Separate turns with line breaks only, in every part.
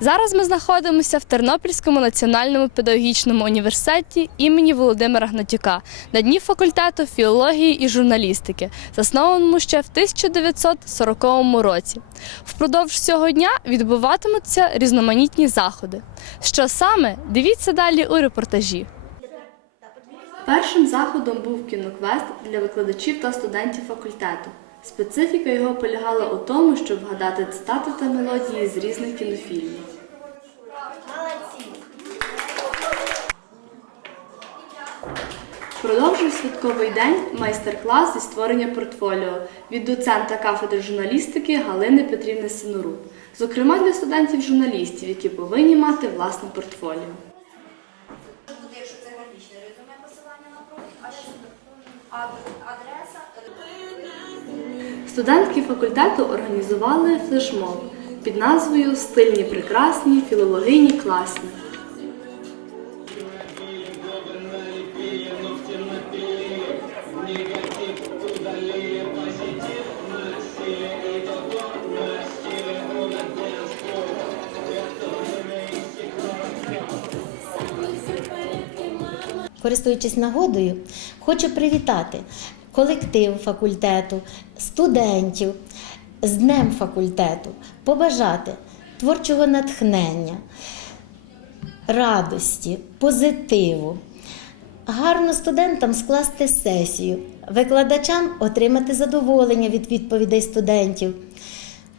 Зараз ми знаходимося в Тернопільському національному педагогічному університеті імені Володимира Гнатюка на дні факультету філології і журналістики, заснованому ще в 1940 році. Впродовж цього дня відбуватимуться різноманітні заходи. Що саме дивіться далі у репортажі. Першим заходом був кіноквест для викладачів та студентів факультету. Специфіка його полягала у тому, щоб вгадати цитати та мелодії з різних кінофільмів. Продовжив святковий день майстер-клас зі створення портфоліо від доцента кафедри журналістики Галини Петрівни Синоруб, зокрема для студентів-журналістів, які повинні мати власне портфоліо.
якщо це графічне резюме, посилання на профіль, адреса.
Студентки факультету організували флешмоб під назвою Стильні прекрасні, філологині класні.
Користуючись нагодою, хочу привітати колектив факультету, студентів з Днем факультету, побажати творчого натхнення, радості, позитиву. Гарно студентам скласти сесію, викладачам отримати задоволення від відповідей студентів.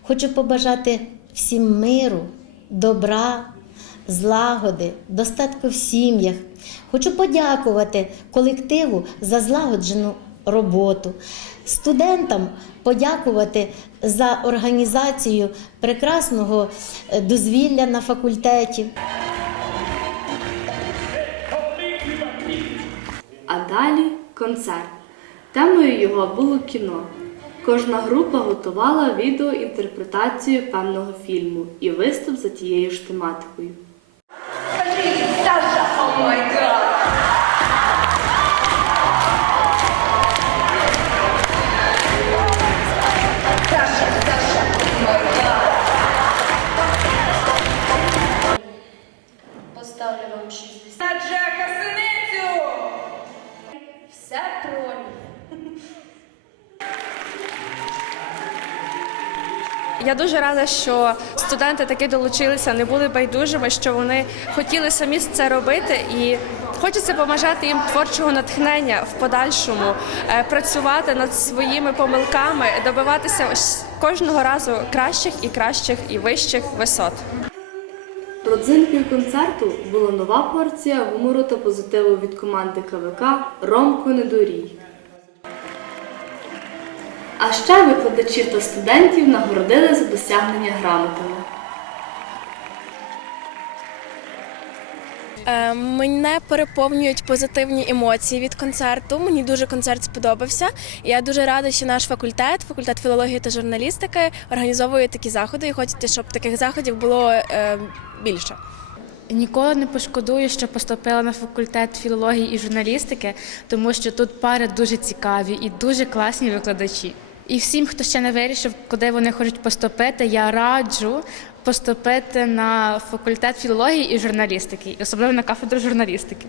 Хочу побажати всім миру, добра, злагоди, достатку в сім'ях. Хочу подякувати колективу за злагоджену роботу, студентам подякувати за організацію прекрасного е, дозвілля на факультеті.
А далі концерт. Темою його було кіно. Кожна група готувала відеоінтерпретацію певного фільму і виступ за тією ж тематикою.
Поставлю
Я дуже рада, що студенти таки долучилися, не були байдужими, що вони хотіли самі це робити, і хочеться побажати їм творчого натхнення в подальшому, е, працювати над своїми помилками, добиватися кожного разу кращих і кращих і вищих висот.
Родзинкою концерту була нова порція гумору та позитиву від команди КВК Ромко Недорій. А ще викладачів та студентів нагородили за досягнення грамотами.
Е, Мене переповнюють позитивні емоції від концерту. Мені дуже концерт сподобався. Я дуже рада, що наш факультет, факультет філології та журналістики, організовує такі заходи і хочеться, щоб таких заходів було е, більше.
Ніколи не пошкодую, що поступила на факультет філології і журналістики, тому що тут пари дуже цікаві і дуже класні викладачі. І всім, хто ще не вирішив, куди вони хочуть поступити, я раджу поступити на факультет філології і журналістики, особливо на кафедру журналістики.